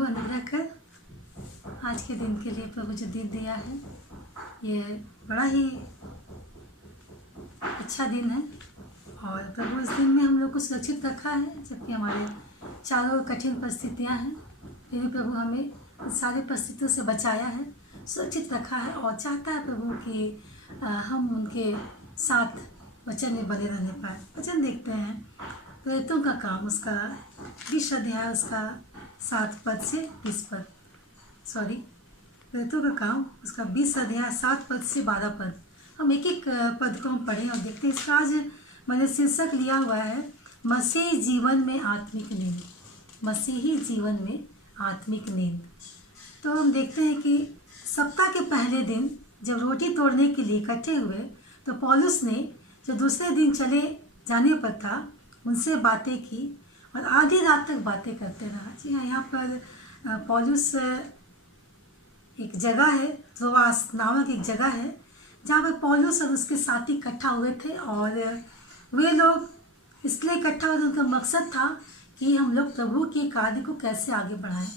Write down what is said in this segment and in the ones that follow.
प्रभु अनुग्रह कर आज के दिन के लिए प्रभु जो दिन दिया है ये बड़ा ही अच्छा दिन है और प्रभु इस दिन में हम लोग को सुरक्षित रखा है, जबकि हमारे चारों ओर कठिन परिस्थितियां हैं, फिर भी प्रभु हमें इन सारी परिस्थितियों से बचाया है, सुरक्षित रखा है और चाहता है प्रभु कि हम उनके साथ वचन में बने रहने पाए। वचन देखते हैं प्रेरितों का काम उसका 20 अध्याय उसका 7 पद से 20 पद, प्रेरितों का काम उसका 20 अध्याय 7 पद से 12 पद। हम एक एक पद को हम पढ़ें और देखते हैं। इसका आज मैंने शीर्षक लिया हुआ है मसीह जीवन में आत्मिक नींद। मसीही जीवन में आत्मिक नींद। तो हम देखते हैं कि सप्ताह के पहले दिन जब रोटी तोड़ने के लिए इकट्ठे हुए तो पौलुस ने जो दूसरे दिन चले जाने पर था उनसे बातें की और आधी रात तक बातें करते रहा। जी हाँ, यहाँ पर पौलुस एक जगह है, त्रोआस नामक एक जगह है जहाँ पर पौलुस और उसके साथी इकट्ठा हुए थे और वे लोग इसलिए इकट्ठा हुए थे, उनका मकसद था कि हम लोग प्रभु के कार्य को कैसे आगे बढ़ाएं,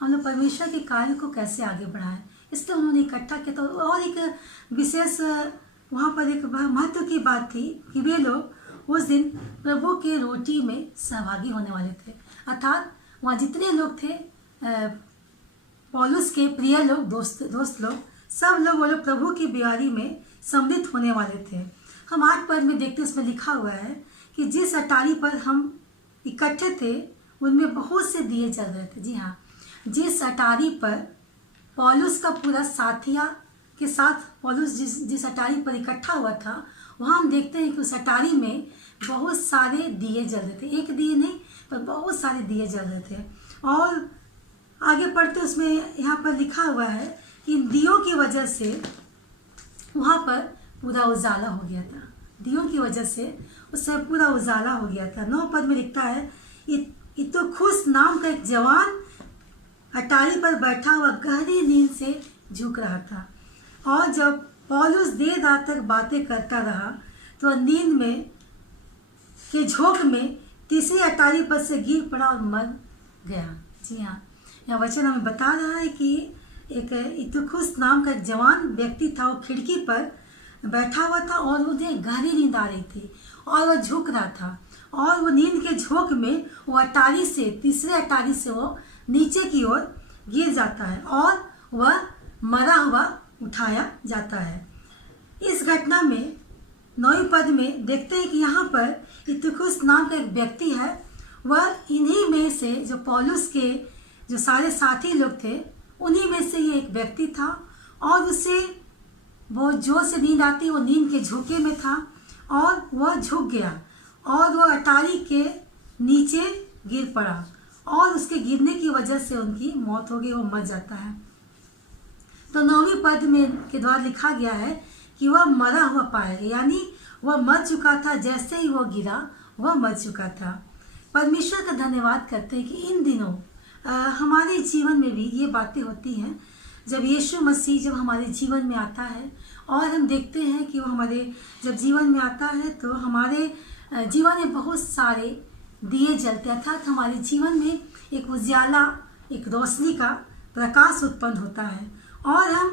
हम लोग परमेश्वर के कार्य को कैसे आगे बढ़ाएं। इसलिए उन्होंने इकट्ठा किया था। और एक विशेष वहाँ पर एक महत्व की बात थी कि वे लोग उस दिन प्रभु के रोटी में सहभागी होने वाले थे, अर्थात वहाँ जितने लोग थे पौलुस के प्रिय लोग, दोस्त लोग, सब लोग वो लोग प्रभु की बीमारी में सम्मिलित होने वाले थे। हम 8 पद में देखते इसमें लिखा हुआ है कि जिस अटारी पर हम इकट्ठे थे उनमें बहुत से दिए जल रहे थे। जी हाँ, जिस अटारी पर पौलुस का पूरा साथिया के साथ पौलुस जिस अटारी पर इकट्ठा हुआ था वहाँ हम देखते हैं कि उस अटारी में बहुत सारे दिए जल रहे थे। एक दिए नहीं पर बहुत सारे दिए जल रहे थे। और आगे पढ़ते उसमें यहाँ पर लिखा हुआ है कि इन दियों की वजह से वहाँ पर पूरा उजाला हो गया था। दियों की वजह से उससे पूरा उजाला हो गया था। 9 पद में लिखता है इतुखुस नाम का एक जवान अटारी पर बैठा हुआ गहरी नींद से झुक रहा था और जब पौलुस देर रात तक बातें करता रहा तो नींद में के झोंक में तीसरी अटारी पर से गिर पड़ा और मर गया। जी हाँ, यह वचन हमें बता रहा है कि एक इतुखुस नाम का एक जवान व्यक्ति था, वो खिड़की पर बैठा हुआ था और उन्हें गहरी नींद आ रही थी और वह झुक रहा था और वो नींद के झोंक में वो अटारी से, तीसरे अटारी से वो नीचे की ओर गिर जाता है और वह मरा हुआ उठाया जाता है। इस घटना में 9 पद में देखते हैं कि यहाँ पर इतुखुस नाम का एक व्यक्ति है, वह इन्हीं में से जो पौलुस के जो सारे साथी लोग थे उन्हीं में से ये एक व्यक्ति था और उसे वो जोर से नींद आती, वो नींद के झोंके में था और वह झुक गया और वह अटारी के नीचे गिर पड़ा और उसके गिरने की वजह से उनकी मौत हो गई, वो मर जाता है। तो 9वें पद में के द्वारा लिखा गया है कि वह मरा हुआ पाया गया, यानी वह मर चुका था। जैसे ही वो गिरा वह मर चुका था। परमेश्वर का धन्यवाद करते हैं कि इन दिनों हमारे जीवन में भी ये बातें होती हैं। जब यीशु मसीह जब हमारे जीवन में आता है और हम देखते हैं कि वो हमारे जब जीवन में आता है तो हमारे जीवन में बहुत सारे दिए जलते, अर्थात हमारे जीवन में एक उजाला, एक रोशनी का प्रकाश उत्पन्न होता है और हम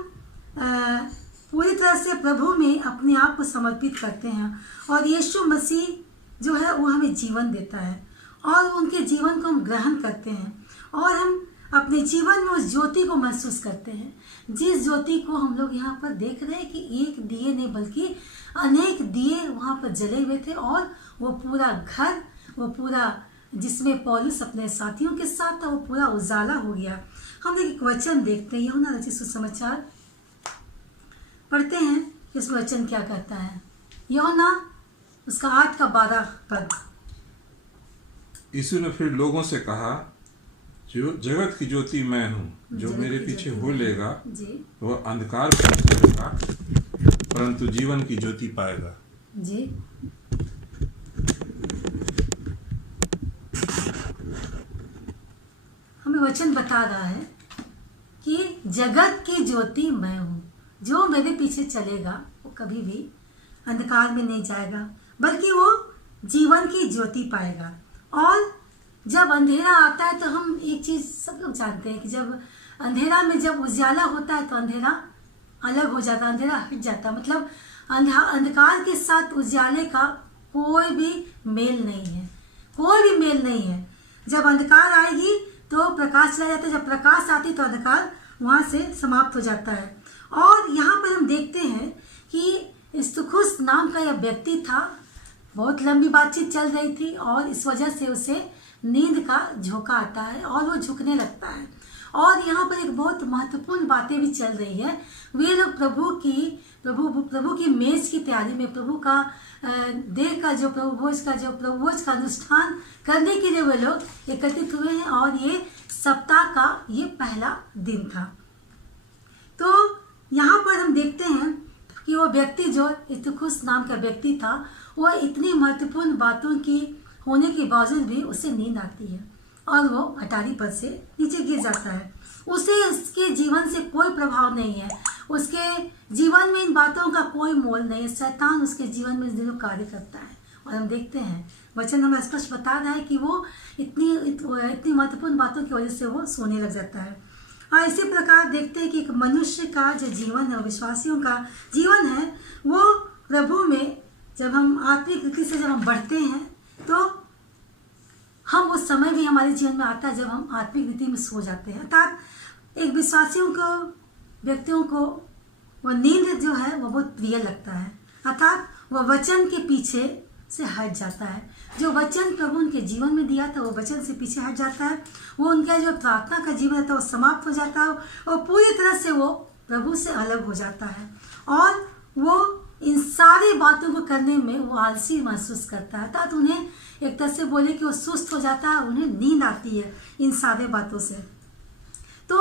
पूरी तरह से प्रभु में अपने आप को समर्पित करते हैं और यीशु मसीह जो है वो हमें जीवन देता है और उनके जीवन को हम ग्रहण करते हैं और हम अपने जीवन में उस ज्योति को महसूस करते हैं, जिस ज्योति को हम लोग यहाँ पर देख रहे हैं कि एक दिए नहीं बल्कि अनेक दिए वहाँ पर जले हुए थे और वो पूरा घर, वो पूरा जिसमें पौलुस अपने साथियों के साथ था, वो पूरा उजाला हो गया। हम एक वचन देखते हैं, यूहन्ना रचित सुसमाचार पढ़ते हैं कि उस वचन क्या कहता है। यूहन्ना उसका 8 का 12 पद। यीशु ने फिर लोगों से कहा, जो जगत की ज्योति मैं हूँ, जो मेरे पीछे हो लेगा वह अंधकार में चलेगा परंतु जीवन की ज्योति पाएगा। जी हमें वचन बता रहा है कि जगत की ज्योति मैं हूँ, जो मेरे पीछे चलेगा वो कभी भी अंधकार में नहीं जाएगा बल्कि वो जीवन की ज्योति पाएगा। और जब अंधेरा आता है तो हम एक चीज़ सब लोग जानते हैं कि जब अंधेरा में जब उजाला होता है तो अंधेरा अलग हो जाता है, अंधेरा हट जाता है। मतलब अंधकार के साथ उजाले का कोई भी मेल नहीं है, कोई भी मेल नहीं है। जब अंधकार आएगी तो प्रकाश चला जाता है, जब प्रकाश आती तो अंधकार वहाँ से समाप्त हो जाता है। और यहाँ पर हम देखते हैं कि इस्तुखुस नाम का यह व्यक्ति था, बहुत लंबी बातचीत चल रही थी और इस वजह से उसे नींद का झोंका आता है और वो झुकने लगता है। और यहाँ पर एक बहुत महत्वपूर्ण बातें भी चल रही है। वे लोग प्रभु की मेज की तैयारी में, प्रभु का देह का जो प्रभु भोज का अनुष्ठान करने के लिए वे लोग एकत्रित हुए हैं और ये सप्ताह का ये पहला दिन था। तो यहाँ पर हम देखते हैं कि वो व्यक्ति जो इस्तुखुस नाम का व्यक्ति था, वह इतनी महत्वपूर्ण बातों की होने के बावजूद भी उसे नींद आती है और वो अटारी पर से नीचे गिर जाता है। उसे उसके जीवन से कोई प्रभाव नहीं है, उसके जीवन में इन बातों का कोई मोल नहीं है। शैतान उसके जीवन में इस दिनों कार्य करता है और हम देखते हैं वचन हमें स्पष्ट बता रहा है कि वो इतनी महत्वपूर्ण बातों की वजह से वो सोने लग जाता है। और इसी प्रकार देखते हैं कि एक मनुष्य का जो जीवन है, विश्वासियों का जीवन है, वो प्रभु में जब हम आत्मिक रीति से जब हम बढ़ते हैं तो हम उस समय भी हमारे जीवन में आता है जब हम आत्मिक रीति में सो जाते हैं। अर्थात एक विश्वासियों को, व्यक्तियों को वह नींद जो है वो बहुत प्रिय लगता है। अर्थात वह वचन के पीछे से हट जाता है। जो वचन प्रभु उनके जीवन में दिया था वो वचन से पीछे हट जाता है। वो उनका जो प्रार्थना का जीवन था वो समाप्त हो जाता है और पूरी तरह से वो प्रभु से अलग हो जाता है और वो इन सारी बातों को करने में वो आलसी महसूस करता है। अर्थात उन्हें एक तरह से बोले कि वो सुस्त हो जाता है, उन्हें नींद आती है इन सारे बातों से। तो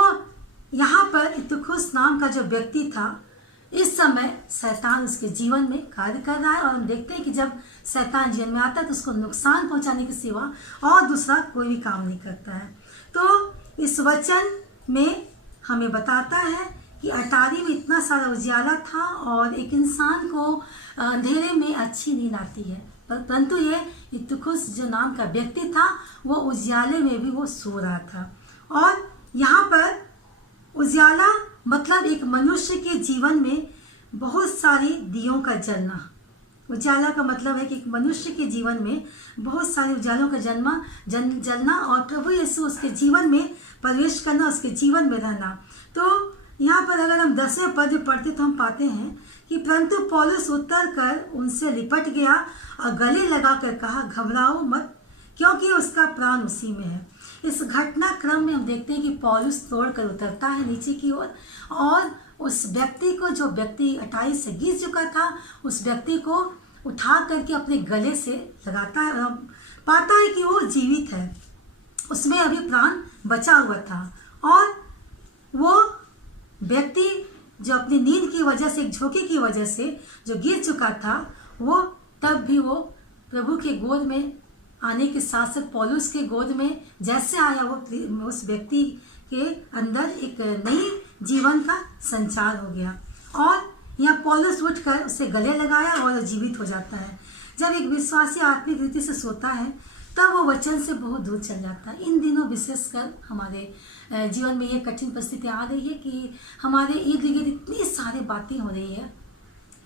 यहाँ पर इस्तुखुस नाम का जो व्यक्ति था, इस समय शैतान उसके जीवन में कार्य कर रहा है और हम देखते हैं कि जब शैतान जीवन में आता है तो उसको नुकसान पहुंचाने के सिवा और दूसरा कोई भी काम नहीं करता है। तो इस वचन में हमें बताता है कि अटारी में इतना सारा उजियाला था और एक इंसान को अंधेरे में अच्छी नींद आती है, परंतु ये इस्तुखुस जो नाम का व्यक्ति था वो उजियाले में भी वो सो रहा था। और यहाँ पर उजियाला मतलब एक मनुष्य के जीवन में बहुत सारी दियों का जलना। उजाला का मतलब है कि एक मनुष्य के जीवन में बहुत सारे उजालों का जलना और प्रभु यीशु उसके जीवन में प्रवेश करना, उसके जीवन में रहना। तो यहाँ पर अगर हम 10वें पद में पढ़ते तो हम पाते हैं कि परंतु पौलुस उत्तर कर उनसे लिपट गया और गले लगाकर कहा, घबराओ मत, क्योंकि उसका प्राण उसी में है। इस घटनाक्रम में हम देखते हैं कि पौलुस तोड़कर उतरता है नीचे की ओर और उस व्यक्ति को, जो व्यक्ति अटारी से गिर चुका था, उस व्यक्ति को उठा करके अपने गले से लगाता है और पाता है कि वो जीवित है, उसमें अभी प्राण बचा हुआ था। और वो व्यक्ति जो अपनी नींद की वजह से, एक झोंके की वजह से जो गिर चुका था, वो तब भी वो प्रभु के गोद में आने के साथ साथ पौलुस के गोद में जैसे आया, वो उस व्यक्ति के अंदर एक नई जीवन का संचार हो गया और यहाँ पौलुस उठकर उसे गले लगाया और जीवित हो जाता है। जब एक विश्वासी आत्मिक रीति से सोता है तब वो वचन से बहुत दूर चल जाता है। इन दिनों विशेषकर हमारे जीवन में ये कठिन परिस्थिति आ रही है कि हमारे इर्द गिर्द इतनी सारी बातें हो रही है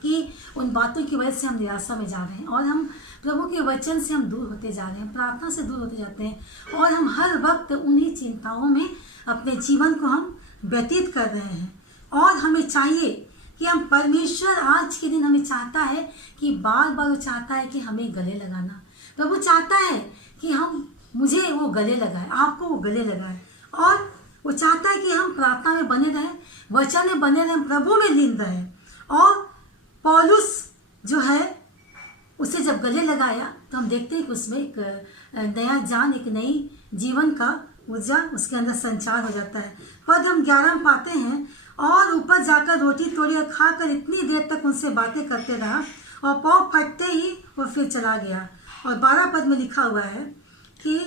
कि उन बातों की वजह से हम निराशा में जा रहे हैं और हम प्रभु के वचन से हम दूर होते जा रहे हैं, प्रार्थना से दूर होते जाते हैं और हम हर वक्त उन्हीं चिंताओं में अपने जीवन को हम व्यतीत कर रहे हैं। और हमें चाहिए कि हम, परमेश्वर आज के दिन हमें चाहता है कि बार बार वो चाहता है कि हमें गले लगाना। प्रभु चाहता है कि मुझे वो गले लगाए, आपको वो गले लगाए और वो चाहता है कि हम प्रार्थना में बने रहें, वचन में बने रहें, प्रभु में लीन रहें। और पौलुस जो है उसे जब गले लगाया तो हम देखते हैं कि उसमें एक नया जान, एक नई जीवन का ऊर्जा उसके अंदर संचार हो जाता है। पद हम 11 में पाते हैं, और ऊपर जाकर रोटी तोड़ी और खाकर इतनी देर तक उनसे बातें करते रहा और पाँव फटते ही वो फिर चला गया। और 12 पद में लिखा हुआ है कि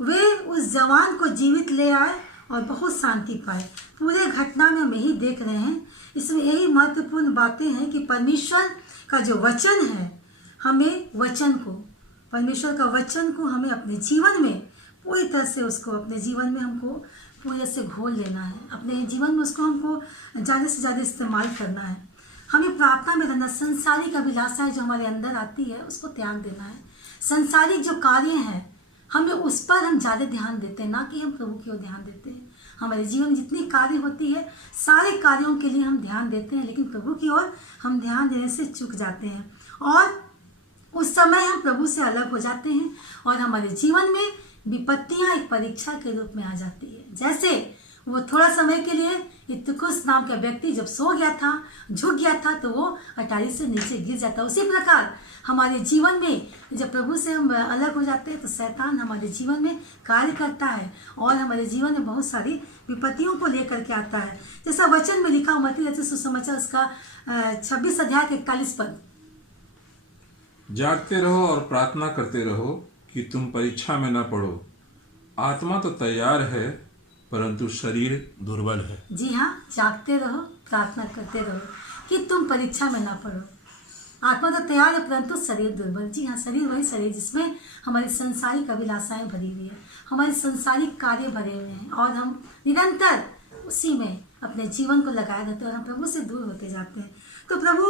वे उस जवान को जीवित ले आए और बहुत शांति पाए। पूरे घटना में हम यही देख रहे हैं, इसमें यही महत्वपूर्ण बातें हैं कि परमेश्वर का जो वचन है, हमें वचन को, परमेश्वर का वचन को हमें अपने जीवन में पूरी तरह से उसको अपने जीवन में हमको पूरी से घोल लेना है। अपने जीवन में उसको हमको ज़्यादा से ज़्यादा इस्तेमाल करना है। हमें प्रार्थना में रहना, संसारिक अभिलाषाएं जो हमारे अंदर आती है उसको त्याग देना है। संसारिक जो कार्य हैं हमें उस पर हम ज़्यादा ध्यान देते हैं, ना कि हम प्रभु की ओर ध्यान देते हैं। हमारे जीवन में जितनी कार्य होती है सारे कार्यों के लिए हम ध्यान देते हैं, लेकिन प्रभु की ओर हम ध्यान देने से चूक जाते हैं और उस समय हम प्रभु से अलग हो जाते हैं और हमारे जीवन में विपत्तियां एक परीक्षा के रूप में आ जाती है। जैसे वो थोड़ा समय के लिए इत्तुकुस नाम का व्यक्ति जब सो गया था, झुक गया था, तो वो अटारी से नीचे गिर जाता। उसी प्रकार हमारे जीवन में जब प्रभु से हम अलग हो जाते हैं तो शैतान हमारे जीवन में कार्य करता है और हमारे जीवन में बहुत सारी विपत्तियों को लेकर के आता है। जैसा वचन में लिखा मत्ती रचित सुसमाचार उसका 26 अध्याय 41 पद, जागते रहो और प्रार्थना करते रहो कि तुम परीक्षा में न पड़ो। आत्मा तो तैयार है परंतु शरीर दुर्बल है। जी हाँ, जागते रहो, प्रार्थना करते रहो कि तुम परीक्षा में ना पड़ो। आत्मा तो तैयार है परंतु शरीर दुर्बल। जी हाँ, शरीर वही शरीर जिसमें हमारी संसारिक अभिलाषाएं भरी हुई है, हमारे संसारिक कार्य भरे हुए हैं और हम निरंतर उसी में अपने जीवन को लगाए रहते हैं और हम प्रभु से दूर होते जाते हैं। तो प्रभु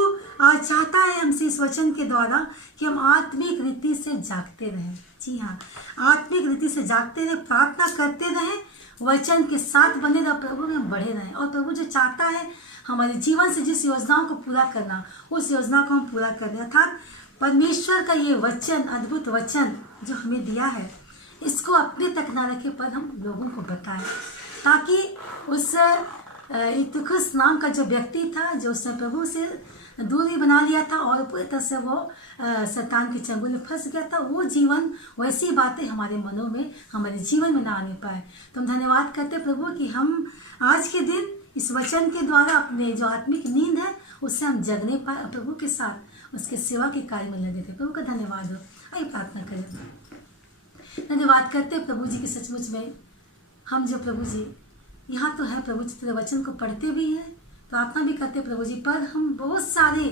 आज चाहता है हमसे इस वचन के द्वारा कि हम आत्मिक रीति से जागते रहें। जी हाँ, आत्मिक रीति से जागते रहें, प्रार्थना करते रहें, वचन के साथ बने रहे, प्रभु में हम बढ़े रहें। और प्रभु जो चाहता है हमारे जीवन से जिस योजनाओं को पूरा करना, उस योजना को हम पूरा करें। अर्थात परमेश्वर का ये वचन, अद्भुत वचन जो हमें दिया है, इसको अपने तक न रखे पर हम लोगों को बताएं, ताकि उस इत्तुकुस नाम का जो व्यक्ति था, जो उसने प्रभु से दूरी बना लिया था और पूरी तरह से वो शैतान के चंगुल में फंस गया था, वो जीवन, वैसी बातें हमारे मनों में, हमारे जीवन में ना आने पाए। तो हम धन्यवाद करते प्रभु कि हम आज के दिन इस वचन के द्वारा अपने जो आत्मिक नींद है उससे हम जगने पाए, प्रभु के साथ उसके सेवा के कार्य में लगे थे। प्रभु का धन्यवाद हो। आइए प्रार्थना करें। धन्यवाद करते प्रभु जी की, सचमुच में हम जो प्रभु जी यहाँ तो है प्रभु जी, तेरे वचन को पढ़ते भी हैं, प्रार्थना भी करते प्रभु जी, पर हम बहुत सारे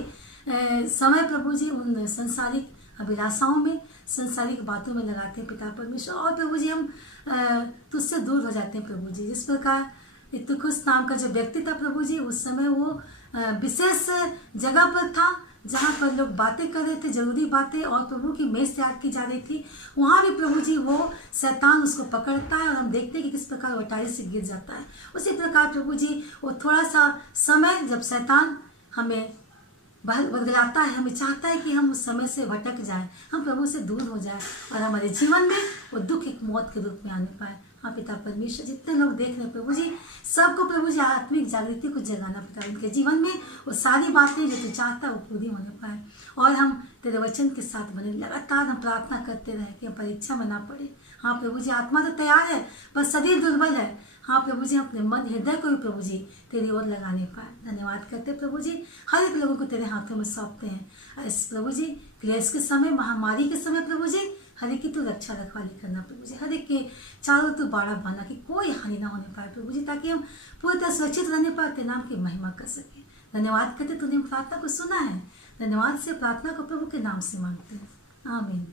समय प्रभु जी उन संसारिक अभिलाषाओं में, संसारिक बातों में लगाते हैं पिता परमेश्वर, और प्रभु जी हम तुझसे दूर हो जाते हैं प्रभु जी। जिस प्रकार इत्तुकुस नाम का जो व्यक्ति था प्रभु जी, उस समय वो विशेष जगह पर था जहाँ पर लोग बातें कर रहे थे, जरूरी बातें, और प्रभु की मेज तैयार की जा रही थी। वहाँ भी प्रभु जी वो शैतान उसको पकड़ता है और हम देखते हैं कि किस प्रकार वो अटारी से गिर जाता है। उसी प्रकार प्रभु जी वो थोड़ा सा समय जब शैतान हमें बदलाता है, हमें चाहता है कि हम उस समय से भटक जाएं, हम प्रभु से दूर हो जाएं और हमारे जीवन में वो दुख एक मौत के रूप में आने पाए। हाँ पिता परमेश्वर, जितने लोग देख रहे हैं प्रभु जी, सबको प्रभु जी आत्मिक जागृति को जगाना पिता, उनके जीवन में वो सारी बातें जो तू चाहता है वो पूरी होने पाए और हम तेरे वचन के साथ बने। लगातार हम प्रार्थना करते रहे कि हम परीक्षा में ना पड़े। हाँ प्रभु जी, आत्मा तो तैयार है पर शरीर दुर्बल है। हाँ प्रभु जी, अपने मन हृदय को भी प्रभु जी तेरी ओर लगाने पाए। धन्यवाद करते प्रभु जी, हर एक लोगों को तेरे हाथों में सौंपते हैं। इस प्रभु जी क्लेश के समय, महामारी के समय प्रभु जी हर एक की तू रक्षा रखवाली करना प्रभु जी, हर एक के चारों तू बाड़ा बांधना कि कोई हानि ना होने पाए प्रभु जी, ताकि हम पूरी तरह सुरक्षित रहने पाए, तेरे नाम की महिमा कर सके। धन्यवाद करते तूने प्रार्थना को सुना है। धन्यवाद से प्रार्थना को प्रभु के नाम से मांगते हैं, आमीन।